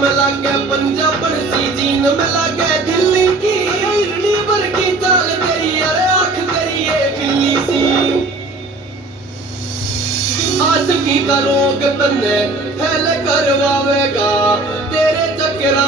में लागे पंजाबन सी जीन में लागे दिल्ली की हिरणी वर्गी चाल तेरी अरे आंख तेरी ये बिल्ली सी आशिकी का रोग तन्ने फैल करवावेगा तेरे चक्करा